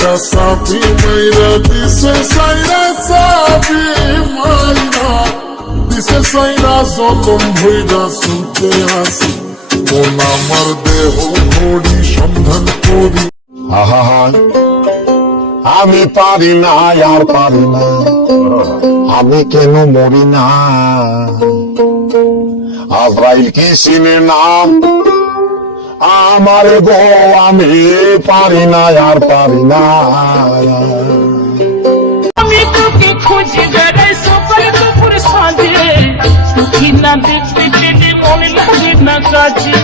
একটা সাপি মাইরা দিছে সাইরা, সাপি মাইরা দিছে সাইরা, জলম ভইরা শুনতে আসি মন আমার দেহ ঘড়ি সন্ধান করি। আহা আমি পারি না আর পারি না, আমি কেন মরি না। আজরাইল কি চিনে নাম আমার গো, আমি পারি না আর পারি না। আমি তোকে খুঁজে বেড়াই সকাল দুপুর সাঁঝে, সুখী না দেখতে পেলে মনে লাগে না কাজে।